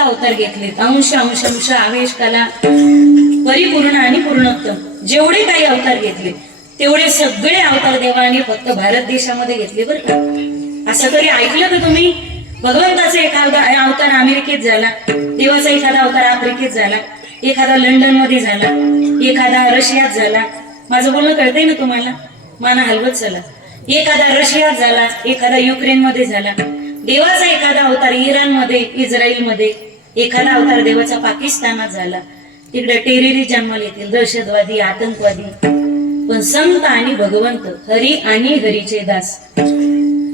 अवतार घेतलेत. अंश अंश अंश आवेश कला परिपूर्ण आणि पूर्णोत्तम जेवढे काही अवतार घेतले तेवढे सगळे अवतार देवाने फक्त भारत देशामध्ये घेतले बरं का. असं तरी ऐकलं का तुम्ही? भगवंताचा एखादा अवतार अमेरिकेत झाला, देवाचा एखादा अवतार आफ्रिकेत झाला, एखादा लंडन मध्ये झाला, एखादा रशियात झाला. माझं बोलणं कळतंय ना तुम्हाला? माना हलवत चला. एखादा रशियात झाला, एखादा युक्रेन मध्ये झाला. देवाचा एखादा अवतार इराण मध्ये, इस्रायल मध्ये, एखादा अवतार देवाचा पाकिस्तानात झाला. तिकडे टेररिस्ट जन्माला येतील, दहशतवादी, आतंकवादी. पण संत आणि भगवंत, हरी आणि हरीचे दास,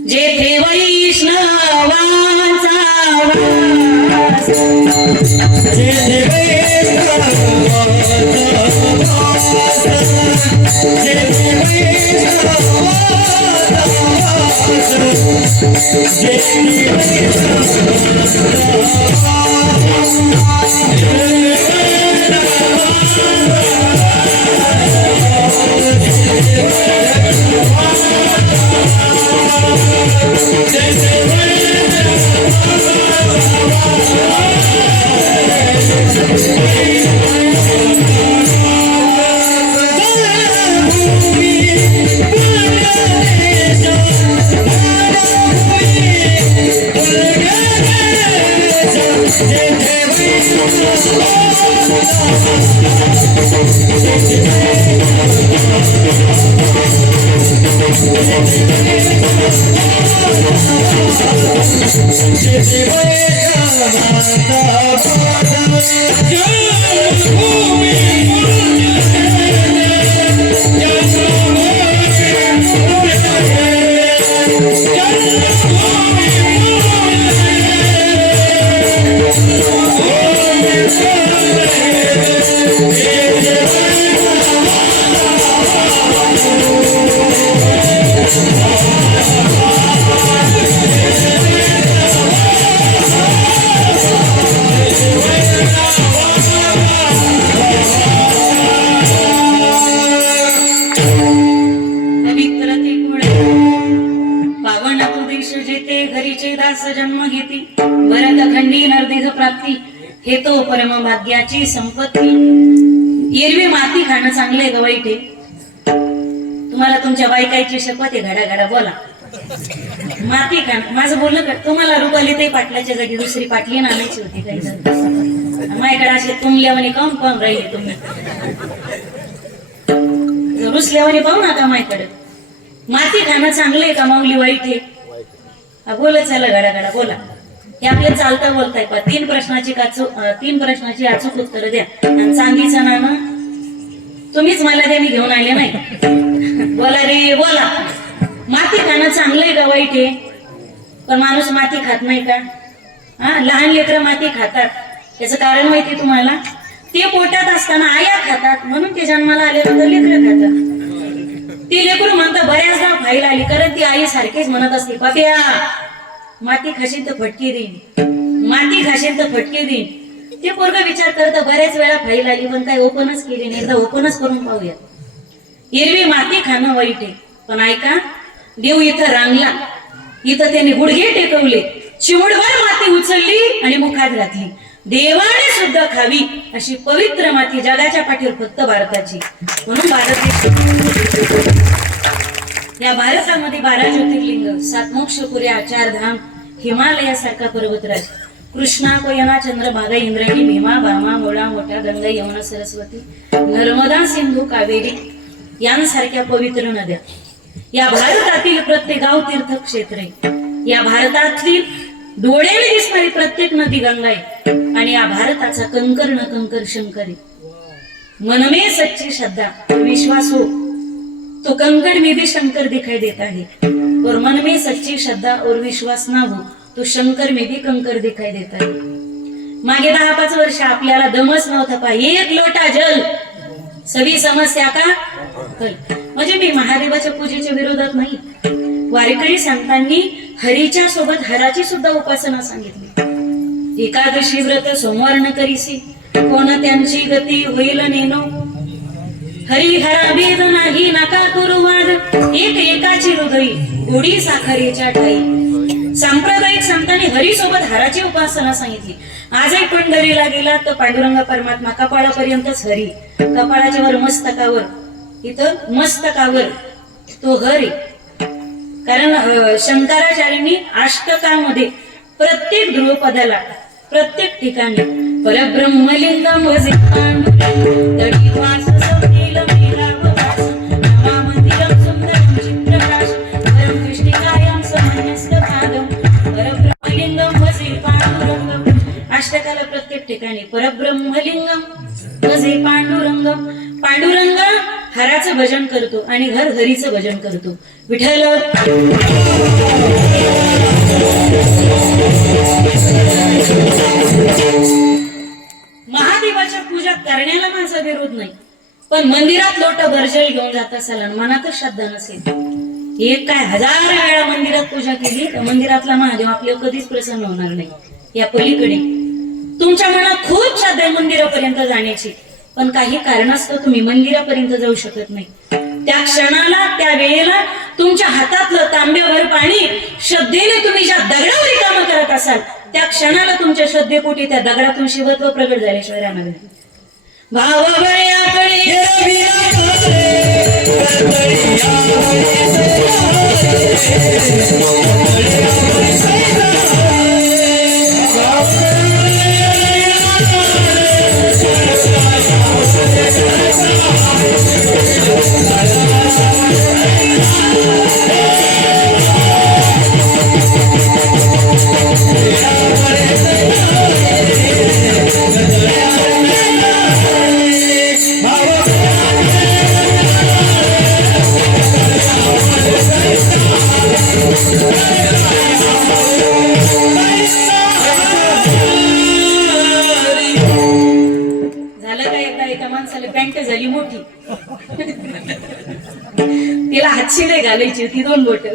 जेथे वैष्णवांचा वास, जेथे जन्म घेती भरत खंडी नरदेह प्राप्ती हे तो परम भाग्याची संपत्ती. एरवी माती खाणं चांगलंय का वाईट आहे? तुम्हाला तुमच्या बायकाची शपथ आहे, घडा घडा बोला. माती खाणं माझं बोलणं का? तुम्हाला रुपाली ते पाटलाच्या जागी दुसरी पाटली आणायची होती काही जण माझ्याकडे असे तुमल्यावाने काऊन पाहून राहिले तुम्ही? रुसल्यावाने पाहू नका माझ्याकडे. माती खाणं चांगलंय का माऊली वाईट आहे? बोला चला घडा घडा बोला. हे आपल्या चालता बोलताय का? तीन प्रश्नाची अचूक उत्तर द्या. आणि चांदीचं नाणं तुम्हीच मला द्या, मी घेऊन आले नाही. बोला रे बोला. माती खाणं चांगलंय का वाईट आहे? पण माणूस माती खात नाही का? लहान लेकरं माती खातात. त्याचं कारण माहिती तुम्हाला? ते पोटात असताना आया खातात म्हणून ते जन्माला आल्यानंतर लेकरं खातात. ती लेकरू म्हणता बऱ्याचदा फाईल आली, कारण ती आई सारखीच म्हणत असते, पाप्या माती खाशील तर फटके देईन, माती खाशील तर फटके देईन. ते पोरग विचार करत बऱ्याच वेळा फाईल आली पण काय ओपनच केली नाही. एकदा ओपनच करून पाहूया. एरवी माती खाणं वाईट आहे, पण ऐका, देव इथं रांगला, इथं त्याने गुडघे टेकवले, चिमूटभर माती उचलली आणि मुखात घातली. देवाने सुद्धा खावी अशी पवित्र माती जगाच्या पाठीवर फक्त भारताची. म्हणून भारत या भारतामध्ये 12 ज्योतिर्लिंग, 7 मोक्षपुऱ्या, 4 धाम, हिमालयासारखा पर्वतराज, कृष्णा, कोयना, चंद्रभागा, इंद्रायणी, भीमा, भामा, मोळा, मोठा, गंगा, यमुना, सरस्वती, नर्मदा, सिंधू, कावेरी यांसारख्या पवित्र नद्या. या भारतातील प्रत्येक गाव तीर्थक्षेत्र आहे. या भारतातली डोळ्याने दिसणारी प्रत्येक नदी गंगा आहे. आणि या भारताचा कंकर न कंकर शंकर आहे. मन में सच्ची श्रद्धा विश्वास हो तो कंकर में भी शंकर दिखाई देता है, और मन में सच्ची श्रद्धा और विश्वास ना हो तो शंकर में भी कंकर दिखाई देता है. मागे 10-5 वर्ष आपल्याला दमच नव्हता पा. एक लोटा जल सभी समस्या का हल. म्हणजे मी महादेवाच्या पूजेच्या विरोधात नाही. वारकरी संतांनी हरीच्या सोबत हराची सुद्धा उपासना सांगितली. एकादशी व्रत सोमवार न करीसी, कोण त्यांची गती होईल नेनो. हरी हरा भेद नाही नका करू वाद, एक एकाची हृदयी गोडी साखरेच्या ठाई. सांप्रदायिक संतांनी हरीसोबत हाराची उपासना सांगितली. आजही पंढरीला गेला तर पांडुरंग परमात्मा कपाळापर्यंतच हरी, कपाळाच्या वर मस्तकावर, इथं मस्तकावर तो हरी. कारण शंकराचार्यांनी अष्टकामध्ये प्रत्येक ध्रुवपदाला प्रत्येक ठिकाणी परब्रह्मलिंगम वजे तडी वास सौनील मेलाव वास नामामंदिरम सुंदरम चित्रकाश परम कृष्णिकायम समन्यस्त पादम परब्रह्मलिंगम वजे पांडुरंगम. अष्टकाला प्रत्येक ठिकाणी परब्रह्मलिंगम वजे पांडुरंगम. पांडुरंग हराचं भजन करतो आणि हर हरीचं भजन करतो. विठ्ठल महादेवाच्या पूजा करण्याला माझा विरोध नाही, पण मंदिरात लोट भरजल घेऊन जात असाल आणि मनातच श्रद्धा नसेल, एक काय 1000 वेळा मंदिरात पूजा केली तर मंदिरातला महादेव आपल्याला कधीच प्रसन्न होणार नाही. या पलीकडे तुमच्या मनात खूप श्रद्धा आहे मंदिरापर्यंत जाण्याची, पण काही कारणास्तव तुम्ही मंदिरापर्यंत जाऊ शकत नाही. त्या क्षणाला त्या वेळेला तुमच्या हातातलं तांब्याभर पाणी श्रद्धेने तुम्ही ज्या दगडावर काम करत असाल त्या क्षणाला तुमच्या श्रद्धेपोटी त्या दगडातून शिवत्व प्रगट झाल्याशिवाय राहणार नाही. भावाबळ्याकडे पॅन्ट झाली मोठी, तिला हातशिलाई घालायची होती 2 बोट.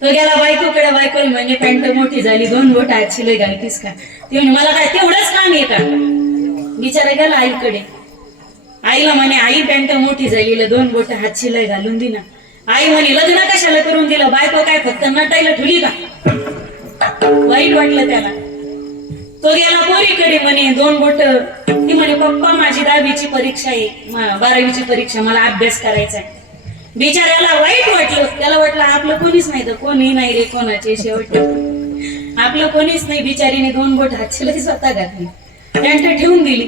तो गेला बायकोकडे, बायको म्हणजे पॅन्ट मोठी झाली 2 बोट हातशिलाई घालतीस का? ती म्हणे मला काय तेवढंच काम आहे का? बिचारा गेला आईकडे, आईला म्हणे आई पॅन्ट मोठी झाली 2 बोट हातशिलाई घालून दे ना. आई म्हणे लग्न कशाला करून दिलं, बायको काय फक्त नटायला ठुली का? वाईट वाटलं त्याला. तो गेला पोरीकडे म्हणे 2 बोट. ती म्हणे पप्पा माझी 10वीची परीक्षा आहे, 12वीची परीक्षा, मला अभ्यास करायचा आहे. बिचाऱ्याला वाईट वाटलं, त्याला वाटलं आपलं कोणीच नाही तर कोणी नाही रे कोणाचे, शेवट आपलं कोणीच नाही. बिचारीने 2 बोट हातशिलाई स्वतः घातली, पॅन्ट ठेवून दिली.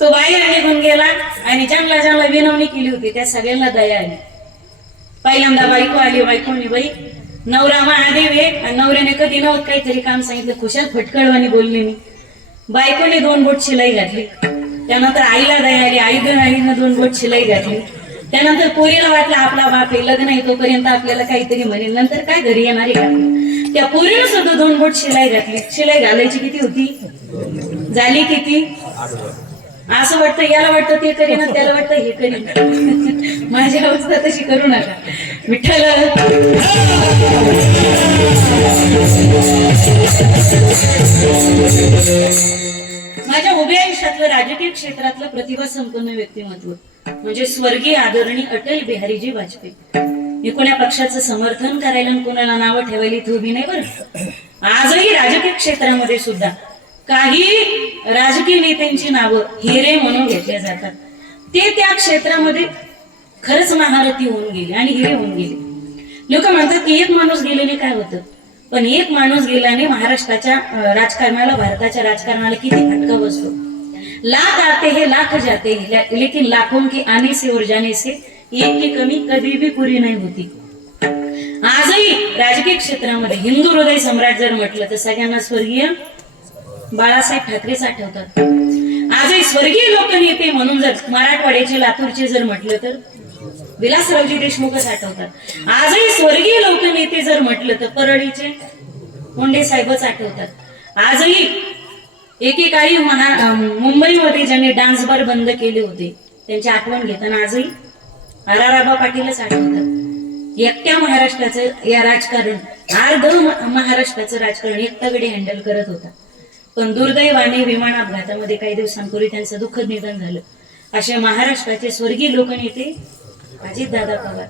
तो बाहेर निघून गेला आणि ज्यांना ज्यांना विनवणी केली होती त्या सगळ्यांना दया आली. पहिल्यांदा बायको आली, बायकोने बाई नवरा महादेव आहे आणि नवऱ्याने कधी नव्हत काहीतरी काम सांगितलं, खुशाल फटकळवानी बोलली मी. बायकोने 2 बोट शिलाई घातली. त्यानंतर आईला दया आली, आईनं 2 बोट शिलाई घातली. त्यानंतर पोरीला वाटलं आपला बाप आहे, लग्न आहे तोपर्यंत आपल्याला काहीतरी म्हणेल, नंतर काय घरी येणारे का? त्या पोरीनं सुद्धा 2 बोट शिलाई घातली. शिलाई घालायची किती होती, झाली किती? असं वाटतं याला वाटतं ते करीन, त्याला वाटतं हे करीन. माझी अवस्था तशी करू नका. विठ्ठल माझ्या उभ्या आयुष्यातलं राजकीय क्षेत्रातलं प्रतिभा संपन्न व्यक्तिमत्व म्हणजे स्वर्गीय आदरणीय अटल बिहारीजी वाजपेयी. मी कोण्या पक्षाचं समर्थन करायला आणि कोणाला नावं ठेवायला इथे उभी नाही बरं. आजही राजकीय क्षेत्रामध्ये सुद्धा काही राजकीय नेत्यांची नावं हिरे म्हणून घेतल्या जातात. ते त्या क्षेत्रामध्ये खरंच महारथी होऊन गेले आणि हिरे होऊन गेले. लोक म्हणतात की एक माणूस गेल्याने काय होतं, पण एक माणूस गेल्याने महाराष्ट्राच्या राजकारणाला, भारताच्या राजकारणाला किती फटका बसतो. लाख आते हैं लाख जाते हैं, लेकिन लाखों के आने से और जाने से एक की कमी कधी भी पुरी नाही होती. आजही राजकीय क्षेत्रामध्ये हिंदू हृदय सम्राट जर म्हटलं तर सगळ्यांना स्वर्गीय बाळासाहेब ठाकरेच आठवतात. आजही स्वर्गीय लोकनेते म्हणून जर मराठवाड्याचे, लातूरचे जर म्हटलं तर विलासरावजी देशमुखच आठवतात. आजही स्वर्गीय लोकनेते जर म्हटलं तर परळीचे मुंडे साहेबच आठवतात. आजही एकेकाळी मुंबईमध्ये ज्यांनी डान्स बार बंद केले होते त्यांची आठवण घेताना आजही आराराबा पाटीलच आठवतात. एकट्या महाराष्ट्राचं या राजकारण, अर्ध महाराष्ट्राचं राजकारण एकट्याकडे हँडल करत होता. पण दुर्दैवाने विमान अपघातामध्ये काही दिवसांपूर्वी त्यांचं दुःखद निधन झालं. असे महाराष्ट्राचे स्वर्गीय लोकनेते अजितदादा पवार.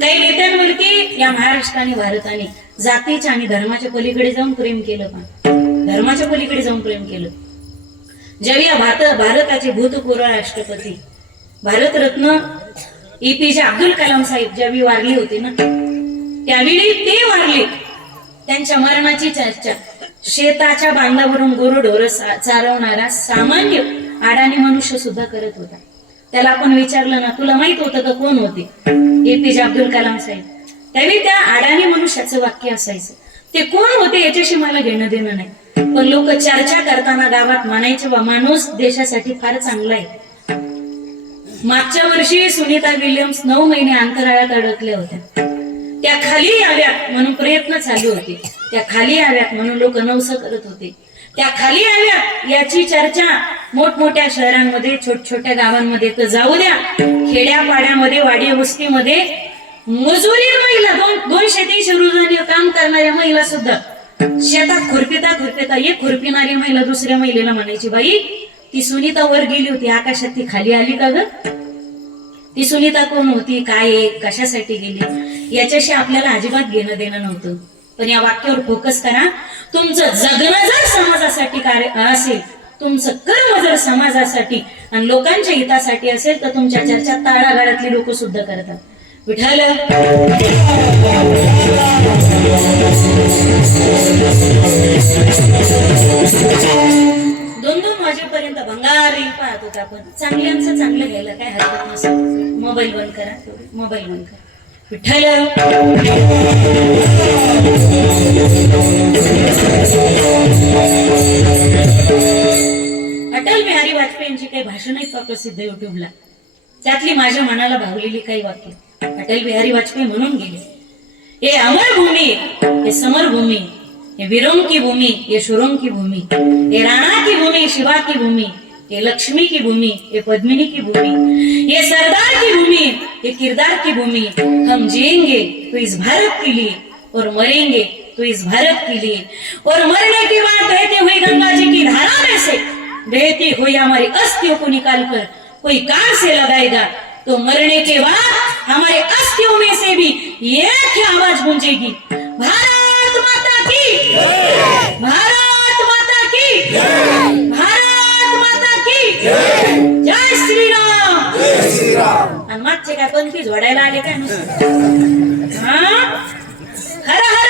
काही नेत्यांवरती या महाराष्ट्राने भारताने जातीच्या आणि धर्माच्या पलीकडे जाऊन प्रेम केलं, पण धर्माच्या पलीकडे जाऊन प्रेम केलं. ज्यावेळी भारताचे भूतपूर्व राष्ट्रपती भारतरत्न APJ अब्दुल कलाम साहेब ज्यावेळी वारले होते ना, त्यावेळी ते वारले. त्यांच्या मरणाची चर्चा शेताच्या बांधावरून गुरुढोर चालवणारा सामान्य अडाणी मनुष्य सुद्धा करत होता. त्याला आपण विचारलं ना, तुला माहित होतं का कोण होते APJ अब्दुल कलाम साहेब? त्यावेळी त्या अडाणी मनुष्याचं वाक्य असायचं, ते कोण होते याच्याशी मला घेणं देणं नाही, पण लोक चर्चा करताना गावात म्हणायचे वा माणूस देशासाठी फार चांगला आहे. मागच्या वर्षी सुनीता विल्यम्स 9 महिने अंतराळात अडकल्या होत्या. त्या खाली याव्यात म्हणून प्रयत्न चालू होते, त्या खाली याव्यात म्हणून लोक नवस करत होते. त्या खाली याव्यात याची चर्चा मोठमोठ्या शहरांमध्ये, छोट्या गावांमध्ये तर जाऊ द्या, खेड्यापाड्यामध्ये, वाडी वस्तीमध्ये मजुरी महिला 200-300 रोजाने काम करणाऱ्या महिला सुद्धा शेतात खुरपिता एक खुरपिणारी महिला दुसऱ्या महिलेला म्हणायची, बाई ती सुनीता वर गेली होती आकाशात, ती खाली आली का ग? ती सुनीता कोण होती, काय कशासाठी गेली, याच्याशी आपल्याला अजिबात घेणं देणं नव्हतं. पण या वाक्यावर फोकस करा. तुमचं जगणं जर समाजासाठी कार्य असेल, तुमचं कर्म जर समाजासाठी आणि लोकांच्या हितासाठी असेल, तर तुमच्या चर्चा तळागाळातली लोक सुद्धा करतात. विठ्ठल 2-2 वाजेपर्यंत भंगार रील पाहत होता. आपण चांगल्यांचं चांगलं घ्यायला काय हरकत नसेल. मोबाईल बंद करा, मोबाईल बंद करा. विठ्ठल अटल बिहारी वाजपेयींची काही भाषण आहेत का प्रसिद्ध युट्यूबला, त्यातली माझ्या मनाला भावलेली काही वाक्य. अटल बिहारी वाजपेयी म्हणून गेले, ये अमर भूमि, ये समर भूमि, ये वीरों की भूमि, ये शूरों की भूमि, ये राणा की भूमि, शिवा की भूमि, ये लक्ष्मी की भूमि, ये पद्मिनी की भूमि, ये सरदार की भूमि, ये किरदार की भूमि. हम जिएंगे तो इस भारत के लिए और मरेंगे तो इस भारत के लिए, और मरने के बाद बहती हुई गंगा जी की धारा में से बहती हुई हमारी अस्थियों को निकाल कर कोई कान से लगाएगा, तो मरने के बाद हमारे अस्थियों में से भी एक ही आवाज गूंजेगी, भारत माता की, भारत माता की, भारत माता की जय श्री राम, जय श्री राम. आणि मागचे काय पंक्ती जोडायला आले काय नुसतं हर हर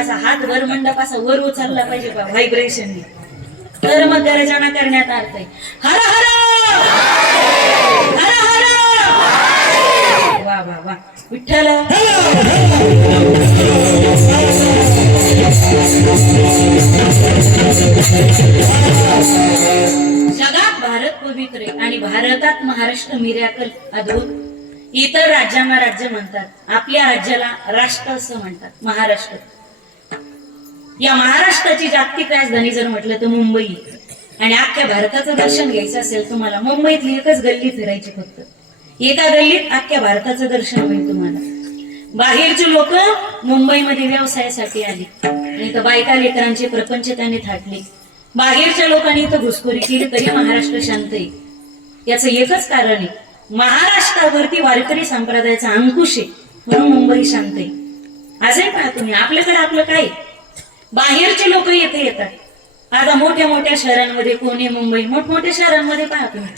असा हात वर मंडप असा वर उचलला पाहिजे बा व्हायब्रेशन, तर मग गर्जना करण्यात अर्थ आहे. हर हर हर हर. वा वा वा. विठ्ठल जगात भारत पवित्र आहे आणि भारतात महाराष्ट्र मिरॅकल अद्भुत. इतर राज्यांना राज्य म्हणतात, आपल्या राज्याला राष्ट्र असं म्हणतात. महाराष्ट्र, या महाराष्ट्राची जागतिक राजधानी जर म्हटलं तर मुंबई. आणि अख्ख्या भारताचं दर्शन घ्यायचं असेल तुम्हाला, मुंबईतली एकच गल्ली फिरायची फक्त. एका गल्लीत अख्ख्या भारताचं दर्शन होईल तुम्हाला. बाहेरची लोक मुंबईमध्ये व्यवसायासाठी आली आणि इथं बायका लेकरांचे प्रपंच त्यांनी थाटले. बाहेरच्या लोकांनी इथं घुसखोरी केली तरी महाराष्ट्र शांत आहे. याचं एकच कारण आहे, महाराष्ट्रावरती वारकरी संप्रदायाचा अंकुश आहे म्हणून मुंबई शांत आहे. आजही पहा तुम्ही, आपल्याकडे आपलं काय, बाहेरचे लोक येथे येतात. आता मोठ्या मोठ्या शहरांमध्ये, पुणे मुंबई मोठमोठ्या शहरांमध्ये पहा तुम्ही,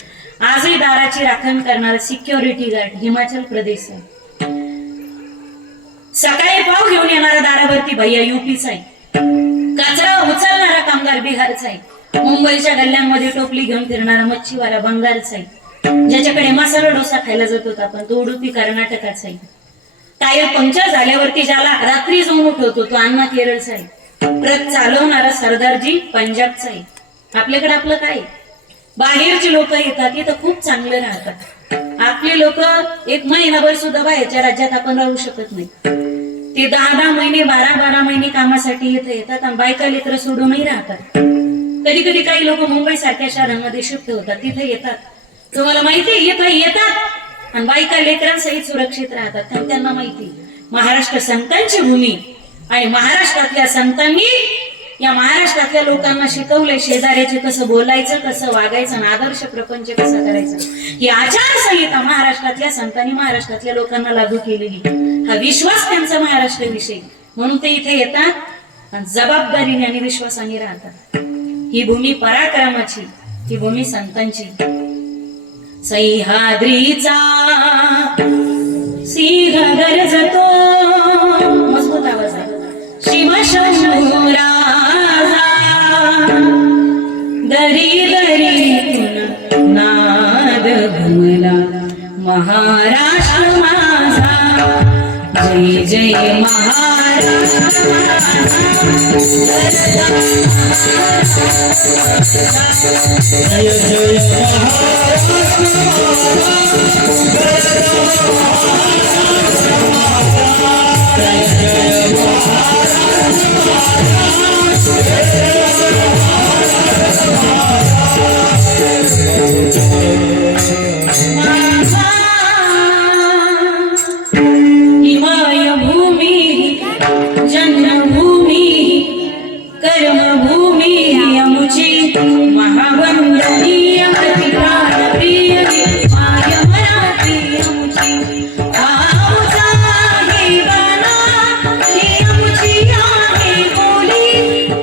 आजही दाराची राखण करणारा सिक्युरिटी गार्ड हिमाचल प्रदेश आहे. सकाळी पाव घेऊन येणारा दारावरती भैया UPचा आहे. कचरा उचलणारा कामगार बिहारचा आहे. मुंबईच्या गल्ल्यांमध्ये टोपली घेऊन फिरणारा मच्छीवाला बंगालचा आहे. ज्याच्याकडे मसाला डोसा खायला जात होता पण तो उडुपी कर्नाटकाचा आहे. टायर पंक्चर झाल्यावरती ज्याला रात्री जाऊन उठवतो तो अण्णा केरळचा आहे. ट्रक चालवणारा सरदारजी पंजाबचा आहे. आपल्याकडे आपलं काय, बाहेरची लोक येतात इथं खूप चांगलं राहतात. आपले लोक एक महिनाभर सुद्धा बाहेरच्या राज्यात आपण राहू शकत नाही. ते 10-10 महिने 12-12 महिने कामासाठी इथे येतात आणि बायका लेकरं सोडूनही राहतात. कधी कधी काही लोक मुंबई सारख्या शहरांमध्ये शिफ्ट होतात, तिथे येतात. तुम्हाला माहिती इथे येतात आणि बायका लेकरांसहित सुरक्षित राहतात. कारण त्यांना माहिती महाराष्ट्र संतांची भूमी आणि महाराष्ट्रातल्या संतांनी या महाराष्ट्रातल्या लोकांना शिकवलंय शेजाऱ्याचे कसं बोलायचं, कसं वागायचं आणि आदर्श प्रपंच कसा करायचा. ही आचारसंहिता महाराष्ट्रातल्या संतांनी महाराष्ट्रातल्या लोकांना लागू केलेली. हा विश्वास त्यांचा महाराष्ट्राविषयी, म्हणून ते इथे येतात आणि जबाबदारीने आणि विश्वासाने राहतात. ही भूमी पराक्रमाची, ही भूमी संतांची. सह्याद्रीचा सिंह गर्जतो, मजबूत आवाज आहे. शिवशंभू राजा दरी दरीतून नाद घुमला, महाराष्ट्र माझा जय जय महाराष्ट्र जय जय हिमाय भूमी जन्मभूमी कर्मभूमी अमुची महावंदनीय प्राणप्रिय माय मराठी अमुची. आमचा हे गाणं ही अमुची आहे बोली,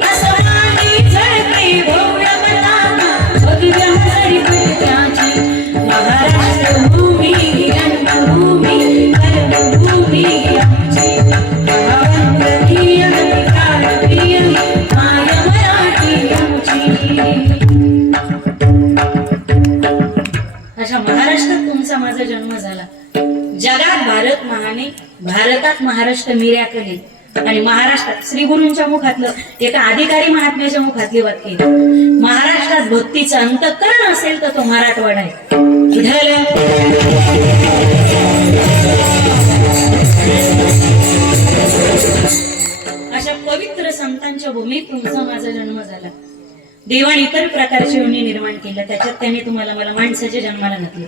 असमानी झळके भोवळपताना भगव्या हरिपुत्राची. महाराष्ट्र भूमी जन्मभूमी कर्मभूमी अमुची महावंदनीय प्राणप्रिय माय मराठी अमुची. अशा महाराष्ट्रात तुमचा माझा जन्म झाला. जगात भारत महाने, भारतात महाराष्ट्र मिर्याकले. आणि महाराष्ट्रात श्री गुरूंच्या मुखातलं एका अधिकारी महात्म्याच्या मुखातली वाक्य, महाराष्ट्रात भक्तीचं अंतःकरण असेल तर तो मराठवाडा आहे. विठ्ठल अशा पवित्र संतांच्या भूमीत तुमचा माझा जन्म झाला. देवाने इतर प्रकारची योनी निर्माण केल्या, त्याच्यात त्यांनी तुम्हाला मला माणसाच्या जन्माला घातले.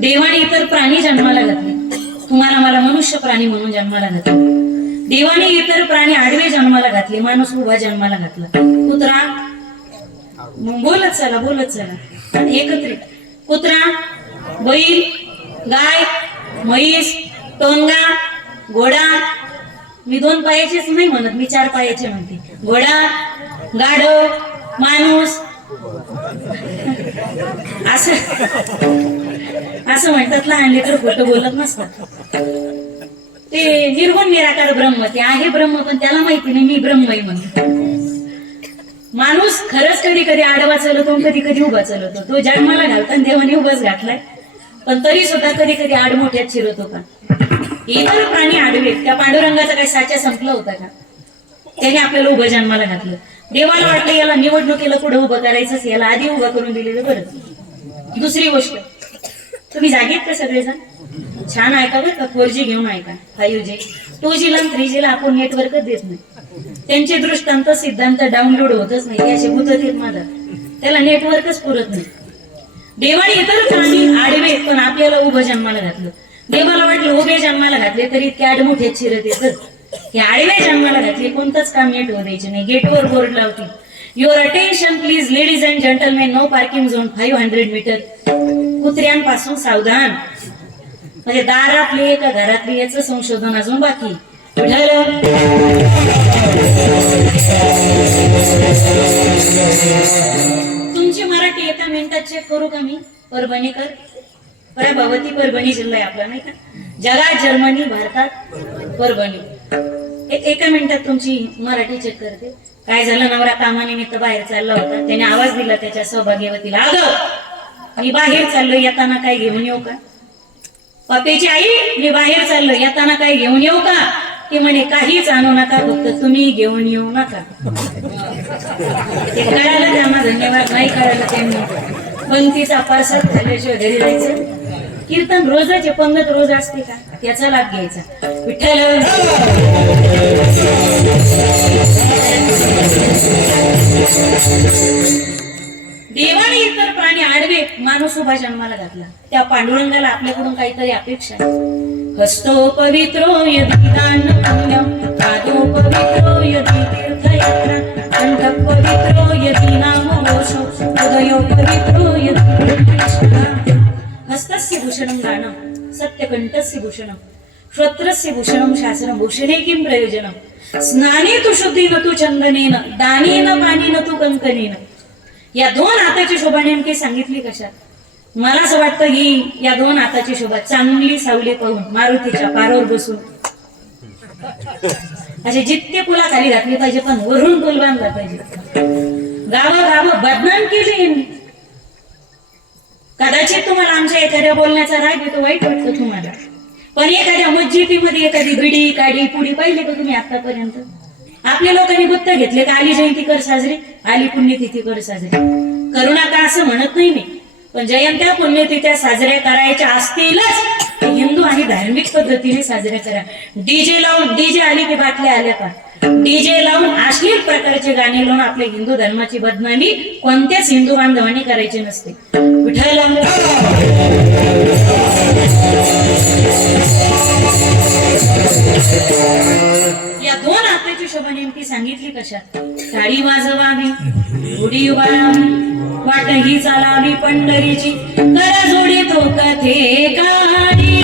देवाने इतर प्राणी जन्माला घातले, तुम्हाला मला मनुष्य प्राणी म्हणून जन्माला घातले. देवाने इतर प्राणी आडवे जन्माला घातले, माणूस उभा जन्माला घातला. कुत्रा, मग बोलत चला बोलत चला एकत्रित. कुत्रा, बैल, गाय, म्हैस, टोंगा, घोडा. मी 2 पायाचेच नाही म्हणत, मी 4 पायाचे म्हणते. घोडा, गाढव, माणूस, असं असं म्हणतात. लहान लेकर खोटं बोलत नसतात. ते निर्गुण निराकार ब्रह्म, ते आहे ब्रह्म, पण त्याला माहिती नाही मी ब्रह्म आहे म्हणतो. माणूस खरंच कधी कधी आडवा चालवतो, कधी कधी उभा चालवतो. तो जन्माला घालताना देवाने उभाच घातलाय, पण तरी सुद्धा कधी कधी आडमोठ्यात शिरतो का. इतर प्राणी आडवे, त्या पांडुरंगाचा काही साचा संपला होता का. त्याने आपल्याला उभं जन्माला घातलं. देवाला वाटलं याला निवडणुकीला पुढे उभं करायचंच, याला आधी उभं करून दिलेलं बरं. दुसरी गोष्ट, तुम्ही जागेत का सगळेजण? छान ऐका बरं का. 4G घेऊन ऐका, 5G 2G ला 3G ला आपण नेटवर्कच देत नाही. त्यांचे दृष्टांत सिद्धांत डाउनलोड होतच नाही, असे गुततील माझा, त्याला नेटवर्कच पुरत नाही. देवाने इतर प्राणी आडवे पण आपल्याला उभं जन्माला घातलं. देवाला वाटलं उभे जन्माला घातले तरी इतके आडमुठे चिरत येत. हे आडवे जन्माला घातले, कोणतंच काम नेट होऊ द्यायचे नाही. गेटवर बोर्ड लावतील, your attention please ladies and gentlemen, no parking zone 500 metre. कुत्र्यांपासून सावधान. म्हणजे दारातली का घरातली याचं संशोधन अजून बाकी. तुमची मराठी एका मिनिटात चेक करू का मी? परभणीकर, प्रभावती परभणी जिल्हा आहे आपला, नाही का. जगात जर्मनी, भारतात परभणी. एका मिनिटात तुमची मराठी चेक करते. काय झालं, नवरा कामानिमित्त बाहेर चालला होता, त्याने आवाज दिला त्याच्या सौभाग्यवतीला, अगं मी बाहेर चाललो, येताना काय घेऊन येऊ का? पप्पेची आई, मी बाहेर चाललो, येताना काय घेऊन येऊ का? ती म्हणे काहीच आणू नका, फक्त तुम्ही घेऊन येऊ नका. ते कळालं त्यांना, धन्यवाद. नाही कळालं त्यांनी पंक्तीचा पारसात झाल्याशिवाय घरी जायचं. कीर्तन रोजाचे, पंगत रोज असते का, त्याचा लाभ घ्यायचा. विठ्ठल देवाने इतर प्राणी आडवे, माणूस उभा जन्माला घातला. त्या पांडुरंगाला आपल्याकडून काहीतरी अपेक्षा आहे. हस्तो पवित्रो यदि दान पुण्यम, पादो पवित्रो यदि तीर्थयात्रा, पवित्रो यत् हस्तस्य भूषणं गानं सत्यकण्ठस्य भूषणं श्रोत्रस्य भूषणं शासनं भूषणे किं प्रयोजनं स्नाने तु शुद्धीन तु चंदनेन दानेन पाणीन तु कंकनेन. या दोन हाताची शोभा नेमकी सांगितली कशात? मला असं वाटतं ही या दोन हाताची शोभा चांगली सावली पाहून मारुतीच्या पारावर बसून असे जितके पुला खाली घातली पाहिजे पण वरून पूल बांधला पाहिजे. गावं बदनाम केली यांनी. कदाचित तुम्हाला आमच्या एखाद्या बोलण्याचा राग येतो, वाईट वाटतं तुम्हाला, पण एखाद्या मस्जिदीमध्ये एखादी बिडी काडी पुडी पाहिली का तुम्ही आतापर्यंत? आपल्या लोकांनी गुत्त घेतले का आली जयंती कर साजरी, आली पुण्यतिथी कर साजरी. करू नका असं म्हणत नाही मी, पण जयंत्या पुण्यतिथ्या साजऱ्या करायच्या असतीलच हिंदू आणि धार्मिक पद्धतीने साजऱ्या करा. डीजे लावून, डीजे आली की बाटल्या आल्या का, डीजे लावून अश्लील प्रकारचे गाणे लावून आपल्या हिंदू धर्माची बदनामी कोणत्याच हिंदू बांधवांनी करायची नसते. विठ्ठल या दोन हाताची शोभा नेमकी सांगितली कशात? टाळी वाजवावी, उडी उभारावी, वाट ही चालावी पंढरीची, कर जोडी तो कथे काढी.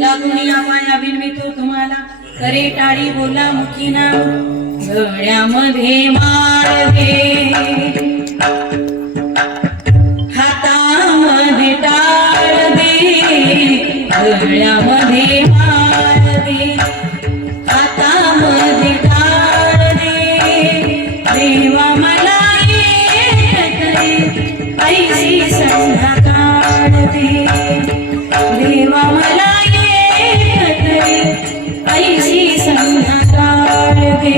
लागून पाया विनवितो तुम्हाला, करे टाळी बोला मुखीना, गळ्यामध्ये माळ दे, हातामध्ये टाळ दे, गळ्यामध्ये माळ दे, हातामध्ये टाळ दे. देवा मला येत ऐशी संध्या काढ दे, देवा मला ऐशी संध्या काढ दे.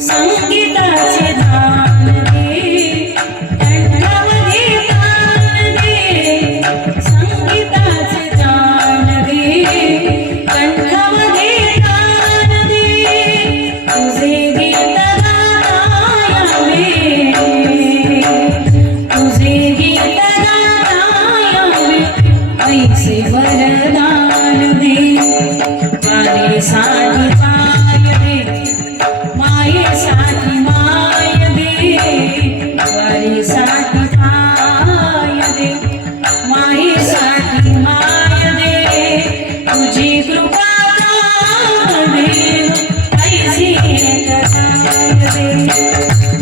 संगीताचे दान दे, कंठामध्ये दान दे, संगीताचे दान दे, कंठामध्ये दान दे. तुझे गीत गाता यावे, तुझे गीत गाता यावे, ऐसे वरदान दे. मायेसाठी पाय दे, मायेसाठी माय दे, वारीसाठी पाय दे, मायेसाठी माय दे. तुझी कृपा दे, ऐशी काय दे.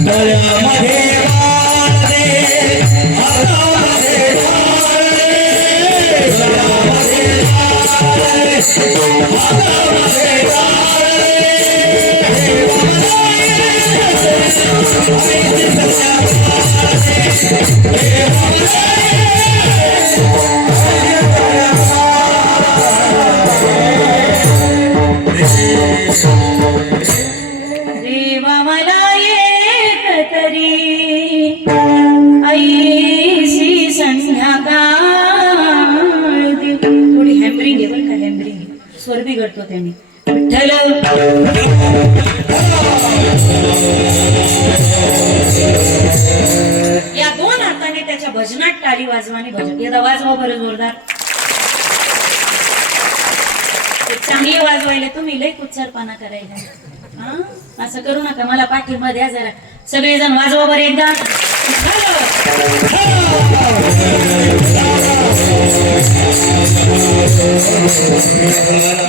गळ्यामध्ये माळ दे, हातामध्ये टाळ दे, गळ्यामध्ये माळ दे, देवा मला एक तरी ऐशी संध्याकाळ दे. थोडी हॅम्बरिंग आहे बरं का, हॅम्बरिंग आहे, स्वर बिघडतो त्यांनी. विठ्ठल या दोन हाताने त्याच्या भजनात टाळी वाजवाने भजन. एकदा वाजवा बरं जोरदार. चांगली वाजवायला तुम्ही लई कुच्चरपणा करायला. हा असं करू नका, मला पाठिंबा द्या जरा. सगळेजण वाजवा बरं एकदा.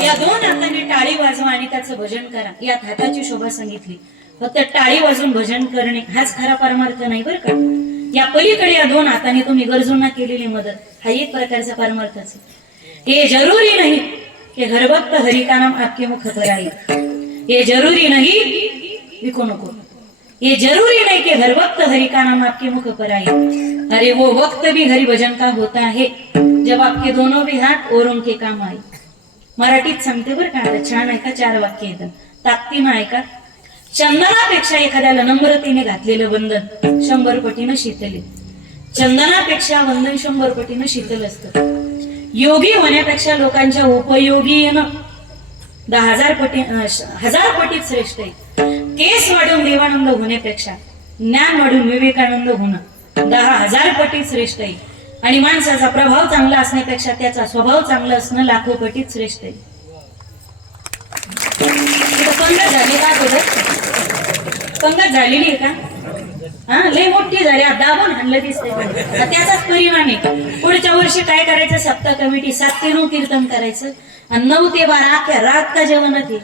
या दोन हाताने टाळी वाजवा आणि त्याचं भजन करा. यात हाताची शोभा सांगितली. फक्त टाळी वाजून भजन करणे हाच खरा परमार्थ नाही बरं का. या पलीकडे या दोन हाताने तुम्ही गरजूंना केलेली मदत हा एक प्रकारचा परमार्थच आहे. ये जरूरी नहीं कि घर भक्त हरि का नाम आपके मुख पर आए, ये जरूरी नहीं, लिखो नको, ये जरूरी नहीं कि घर वक्त हरि का नाम आपके मुख पर आए. अरे वो वक्त भी हरि भजन का होता है जब आपके दोनों भी हाथ और उनके काम आए. मराठीत सांगते बरं का, छान आहे का, 4 वाक्य येतात. ताकदीनं ऐका, चंदनापेक्षा एखाद्याला नम्रतेने घातलेलं वंदन 100 पटीनं शीतल. चंदनापेक्षा वंदन 100 पटीनं शीतल असतं. योगी होण्यापेक्षा लोकांच्या उपयोगी येणं 10,000 पटी 1000 पटीत श्रेष्ठ आहे. केस वाढून देवानंद होण्यापेक्षा ज्ञान वाढून विवेकानंद होणं 10,000 पटीत श्रेष्ठ आहे. आणि माणसाचा प्रभाव चांगला असण्यापेक्षा त्याचा स्वभाव चांगला असणं लाखो पटीत श्रेष्ठ आहे. पंगत झाली का पंगत झालेली आहे का? हा, लय मोठी झाली, दाबून हाणलं दिसतंय. त्याचाच परिणाम आहे. पुढच्या वर्षी काय करायचं? सप्ताह कमिटी 7 ते 9 कीर्तन करायचं आणि 9 ते 12 अख्ख्या रात का जेवण ते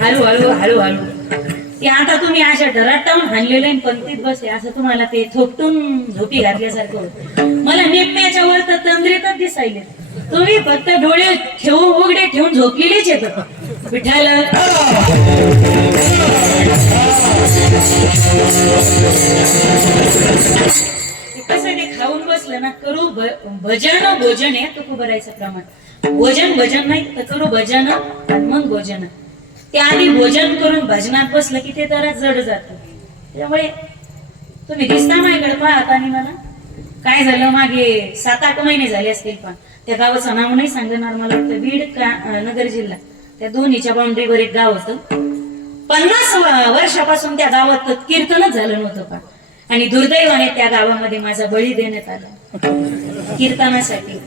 हळूहळू हळूहळू. ते आता तुम्ही अशा रट्टावून हाणलेलं आहे पंक्तीत बसले असं तुम्हाला ते थोपटून झोपी घातल्यासारखं होतं. मला निप्प्याच्या वर तर तंद्रीतच दिसायले. तुम्ही फक्त डोळे ठेवून उघडे ठेवून झोपलेलेच येत. विठाल कसं ते खाऊन बसलं ना, करू भजन भोजन आहे तुकोबरायचं प्रमाण. भोजन भजन नाही तर करू भजन आणि मग भोजन. त्या आधी भोजन करून भजनात बसलं की ते जरा जड जात. त्यामुळे तुम्ही दिसता माझ्याकडे पाहत. आणि मला काय झालं, मागे 7-8 महिने झाले असतील, पण त्या गावाचं नाव नाही सांगणार. मला वाटतं बीड का नगर जिल्हा, त्या दोन्हीच्या बाउंड्रीवर एक गाव होतं. 50 वर्षापासून त्या गावात कीर्तनच झालं नव्हतं. पण आणि दुर्दैवाने त्या गावामध्ये माझा बळी देण्यात आला कीर्तनासाठी.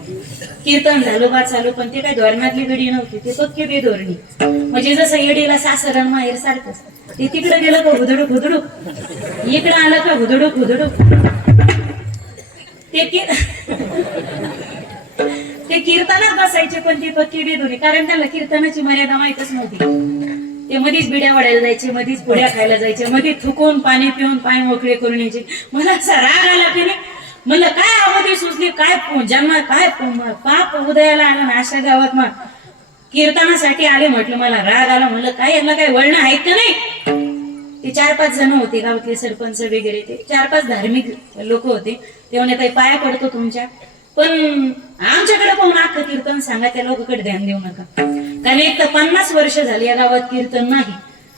कीर्तन झालो बा चालू, पण ते काय धोरणातली बिडी नव्हती, ते पक्की बेधोरणी. म्हणजे जसं येडीला सासर आणि माहेर सारखंच. ते तिकडे गेलं का हुदडूक हुदडूक, इकडे आलं का हुदडूक हुदडूक. ते कीर्तनात बसायचे पण ती पक्की बेधोरणी, कारण त्यांना कीर्तनाची मर्यादा माहीतच नव्हती. ते मधीच बिड्या वाढायला जायचे, मधीच पुड्या खायला जायचे, मधीच थुकून पाणी पिऊन पाय मोकळे करून यायचे. मला असा राग आला की नाही, म्हणलं काय अवधी सुचली, काय जन्म, काय पाप उदयाला आला ना अशा गावात. मग कीर्तनासाठी आले, म्हटलं मला राग आला. म्हणलं काय यांना काय वळणं आहेत का नाही. ते 4-5 जण होते गावातले सरपंच वगैरे, ते 4-5 धार्मिक लोक होते. ते म्हणे ताई पाया पडतो तुमच्या, पण आमच्याकडे पाहून अख्खं कीर्तन सांगा, त्या लोकांकडे ध्यान देऊ नका. कारण एक तर 50 वर्ष झाली या गावात कीर्तन नाही.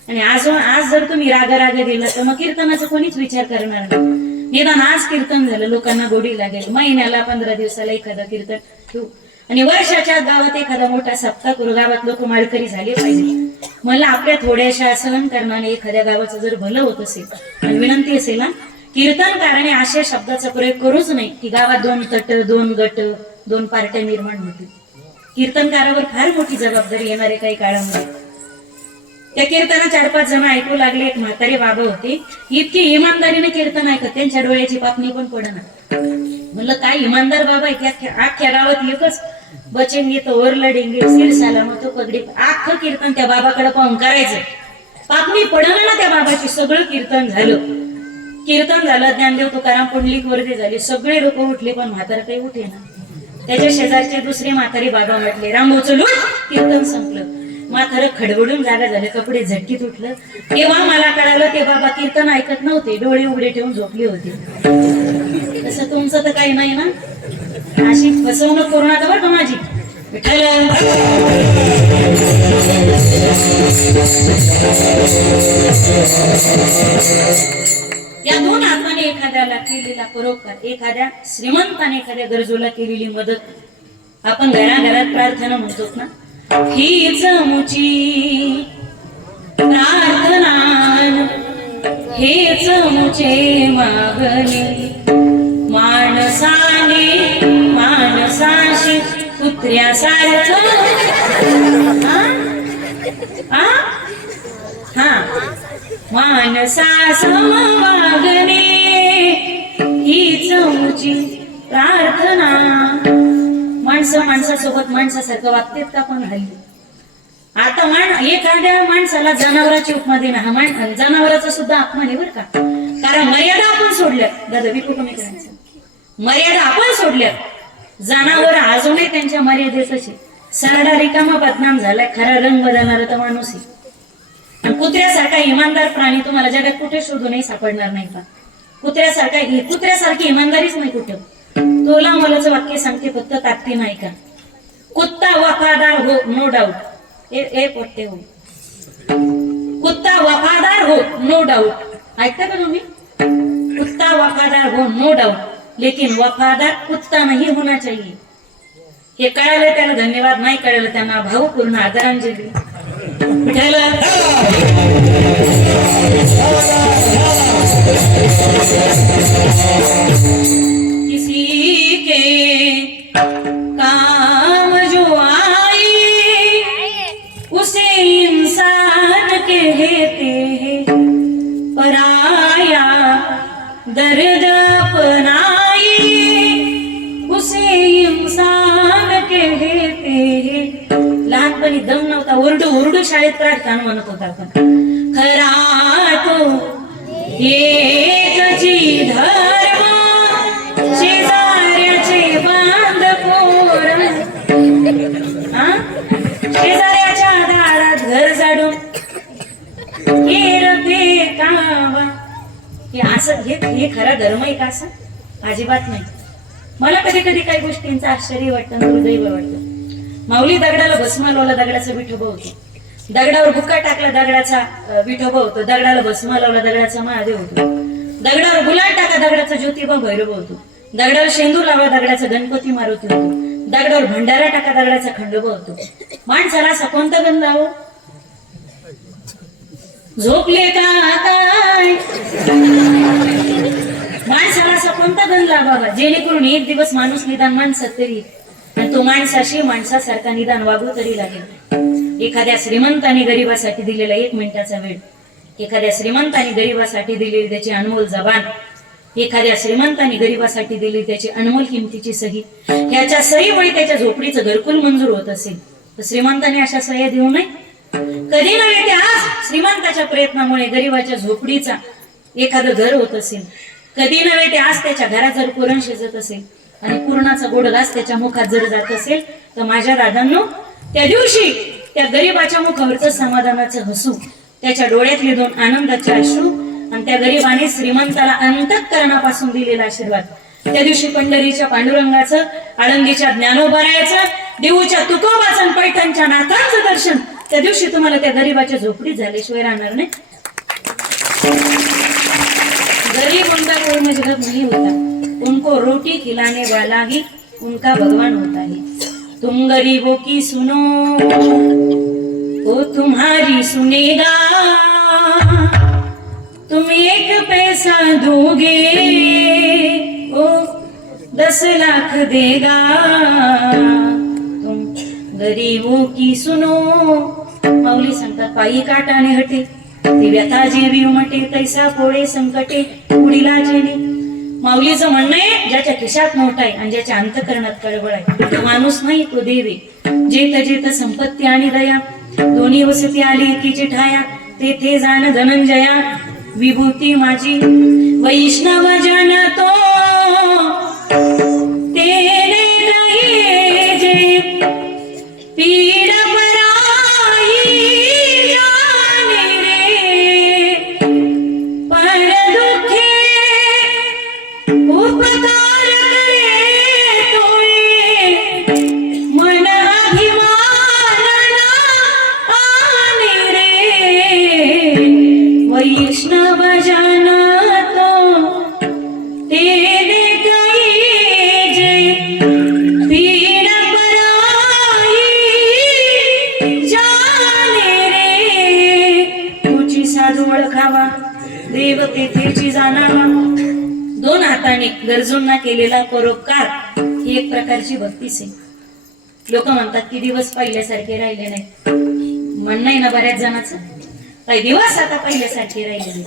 आणि आज जर तुम्ही राग दिला तर मग कीर्तनाचा कोणीच विचार करणार नाही. निदान आज कीर्तन झालं, लोकांना गोडी लागेल. महिन्याला 15 दिवसाला एखादं कीर्तन ठेवू आणि वर्षाच्या गावात एखादा मोठा सप्ताह करू. गावात लोक माळकरी झाले पाहिजे. मला आपल्या थोड्याशा सहन करणाने एखाद्या गावाचं जर भलं होत असेल आणि विनंती असेल ना, कीर्तनकाराने अशा शब्दाचा प्रयोग करूच नाही की गावात 2 तट 2 गट 2 पार्ट्या निर्माण होतील. कीर्तनकारावर फार मोठी जबाबदारी येणारे काही काळामध्ये. त्या कीर्तना 4-5 जण ऐकू लागले. एक म्हातारे बाबा होते, इतकी इमानदारीने कीर्तन ऐकत त्यांच्या डोळ्याची पापणी पण पडना. म्हणलं काय इमानदार बाबा आहे, अख्ख्या गावात एकच बचेंगे तो वर लढेंगे सिर सलामत तो पगडी. अख्खं कीर्तन त्या बाबाकडे पाहून करायचं, पापणी पडना ना त्या बाबाची. सगळं कीर्तन झालं. ज्ञानदेव तुकाराम पुंडलिक वर्धे झाले, सगळे लोक उठले, पण म्हातारा काही उठे ना. त्याच्या शेजारचे दुसरे म्हातारे बाबा म्हटले रामभाऊ चलू. कीर्तन संपलं. म्हातारं खडबडून जागा झाले, कपडे झटकीत उठलं. तेव्हा मला कळालं ते बाबा कीर्तन ऐकत नव्हते, डोळे उघडे ठेवून झोपले होते. तसं तुमचं तर काही नाही ना, अशी फसवणूक करू नका बरं का माझी. विठ्ठल या 2 आत्माने एखाद्याला केलेला परोपकार, एखाद्या श्रीमंताने एखाद्या गरजूला केलेली मदत. आपण घराघरात प्रार्थना म्हणतो ना, हीच मुची प्रार्थना, हेच मुचे मागणे. माणसाशी कुत्र्यासारखं माणसास वागणे, हीच मुची प्रार्थना. माणसासोबत माणसासारखं वागतेत का पण हल्ली. आता एखाद्या माणसाला जनावराची उपमा देणं हा जनावराचा सुद्धा अपमान आहे बरं का. कारण मर्यादा आपण सोडल्या. दादा विकू कमी करायचं, मर्यादा आपण सोडल्या. जनावर अजूनही त्यांच्या मर्यादेतच आहे. सरडा रिकामा बदनाम झालाय, खरा रंग बदलणारा तर माणूस आहे. आणि कुत्र्यासारखा इमानदार प्राणी तुम्हाला जगात कुठे शोधूनही सापडणार नाही का. कुत्र्यासारखी इमानदारीच नाही कुठं. तोला मलाच वाक्य सांगते, फक्त ताकती नाही का. कुत्ता वफादार हो, नो डाऊट. ए पोट्टे हो, कुत्ता वफादार हो, नो डाउट. ऐकता का तुम्ही? कुत्ता वफादार हो, नो डाउट, लेकिन वफादार कुत्ता नहीं होना चाहिए. हे कळालं त्याला धन्यवाद, नाही कळालं त्यांना भावपूर्ण आदरांजली. किसी के काम जो आई उसे इंसान कहते हैं, पराया दर्द अपनाई उसे इंसान कहते हैं. लहानपणी दम नव्हता, ओरडू ओरडू शाळेत प्रार्थना म्हणत होता आपण. खरा तो एकची धर्म शेजाऱ्याचे बांध पोर, शेजाऱ्याच्या दारात घर जाडून फेकावा. हे असं हे खरा धर्म आहे का? असं अजिबात नाही. मला कधी कधी काही गोष्टींचं आश्चर्य वाटतं, हृदय वाटतं. माऊली दगडाला भस्म लावला, दगडाचा विठोबा होतो. दगडावर बुक्का टाकला, दगडाचा विठोबा होतो. दगडाला भस्म लावला, दगडाचा महादेव होतो. दगडावर गुलाल टाका, दगडाचा ज्योतिबा भैरव होतो. दगडावर शेंदूर लावा, दगडाचा गणपती मारुती होतो. दगडावर भंडारा टाका, दगडाचा खंडोबा होतो. माणसाला असा कोणता गंध लावो? झोपले का काय? माणसाला असा कोणता गंध लावावा जेणेकरून एक दिवस माणूस निदान माणसात तरी, आणि तो माणसाशी माणसासारखा निदान वागू तरी लागेल. एखाद्या श्रीमंताने गरिबासाठी दिलेला 1 मिनिटाचा वेळ, एखाद्या श्रीमंताने गरिबासाठी दिलेली त्याची अनमोल जबान, एखाद्या श्रीमंताने गरिबासाठी दिलेली त्याची अनमोल किमतीची सही, ह्याच्या सहीमुळे त्याच्या झोपडीचं घरकुल मंजूर होत असेल तर श्रीमंताने अशा सह्या देऊ नये. कधी नव्हे ते आज श्रीमंताच्या प्रयत्नामुळे गरिबाच्या झोपडीचा एखादं घर होत असेल, कधी नव्हे ते आज त्याच्या घरात जर पुरण शिजत असेल आणि पुरणाचा गोड घास त्याच्या मुखात जर जात असेल तर माझ्या दादांनो, त्या दिवशी त्या गरीबाच्या मुखावरचं समाधानाचं हसू, त्याच्या डोळ्यातले 2 आनंदाचे अश्रू आणि त्या गरीबाने श्रीमंताला अंतःकरणापासून दिलेला आशीर्वाद, त्या दिवशी पंढरीच्या पांडुरंगाचं, आळंदीच्या ज्ञानोबारायाचं, देऊच्या तुकोबाचं आणि पैठणच्या नाथांचं दर्शन त्या दिवशी तुम्हाला त्या गरीबाच्या झोपडीत झाल्याशिवाय राहणार नाही. गरीब उनका कोई मजहब नहीं होता, उनको रोटी खिलाने वाला ही उनका भगवान होता है. तुम गरीबों की सुनो वो तुम्हारी सुनेगा, तुम 1 पैसा दोगे वो 10 लाख देगा. तुम गरीबों की सुनो. माऊली सांगतात, पायी काटाने हटे ती व्यथा जेवी उमटे, तैसा पोळे संकटे पुढीला जेणे. माऊलीचं म्हणणं आहे, ज्याच्या खिशात नोट आहे आणि ज्याच्या अंतकरणात कळवळ आहे तो माणूस नाही, तो देव आहे. जेत जेत संपत्ती आणि दया दोन्ही वसती आली एकीची ठाया, तेथे जाण धनंजया विभूती माझी वैष्णव जन तो तेने गए जे पीड पराई जाने रे, पर दुखे उपकार करे तोये मन अभिमान ना आने रे. वैष्णव जन तो तेने गए जे पीड पराई जाने रे. तुझी साधू ओळखावा देव तेथेची जाणावा. 2 हाताने गरजूंना केलेला परोपकार ही एक प्रकारची भक्तीच आहे. लोक म्हणतात की दिवस पहिल्यासारखे राहिले नाही. म्हणणं आहे ना बऱ्याच जणांचं, काही दिवस आता पहिल्यासारखे राहिले नाही.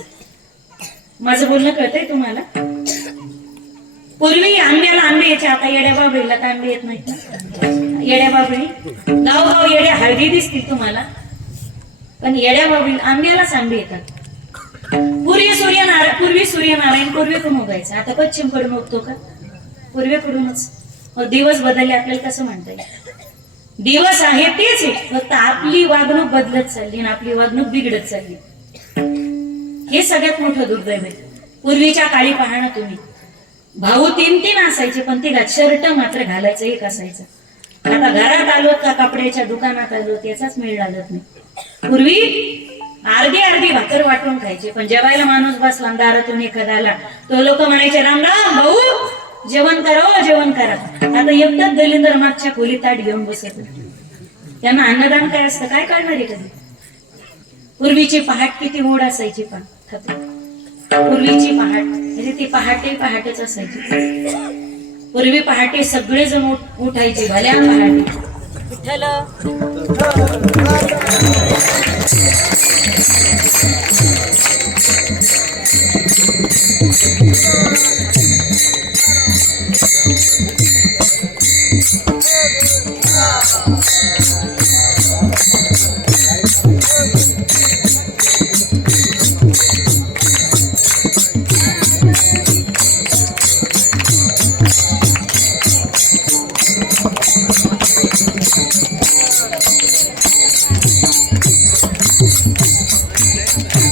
माझं बोलणं कळतंय तुम्हाला? पूर्वी आंब्याला आंबे यायचे, आता येड्या बाबळीला तर आंबे येत नाही. येड्या बाबळी गावगाव येड्या हळदी दिसतील तुम्हाला, पण येड्या बाबळी आंब्यालाच आंबे येतात. पूर्वी सूर्यनारायण पूर्वेकडून उगायचं, आता पश्चिमकडून उगतो का? पूर्वेकडूनच. मग दिवस बदलले आपल्याला कसं म्हणता येईल? दिवस आहे तेच आहे, फक्त आपली वागणूक बदलत चालली आणि आपली वागणूक बिघडत चालली. हे सगळ्यात मोठं दुर्दैव आहे. पूर्वीच्या काळी पाहणं तुम्ही, भाऊ 3 असायचे पण ते शर्ट मात्र घालायचं एक असायचं. आता घरात आलो का कपड्याच्या दुकानात आलो त्याचाच मेळ लागत नाही. पूर्वी अर्धी अर्धी भाकर वाटून खायचे. पण जेवायला माणूस बसला दारातून एखादा आला तो लोक म्हणायचे राम राम भाऊ जेवण करा हो जेवण करा. आता एकटाच दलिंदर मागच्या खोली ताट घेऊन बसत होते. त्यांना अन्नदान काय असतं काय काढणार आहे कधी. पूर्वीची पहाट किती ओढ असायची. पण पूर्वीची पहाट म्हणजे ती पहाटेच असायची. पूर्वी पहाटे सगळेजण उठायचे भल्या पहाटे. विठ्ठल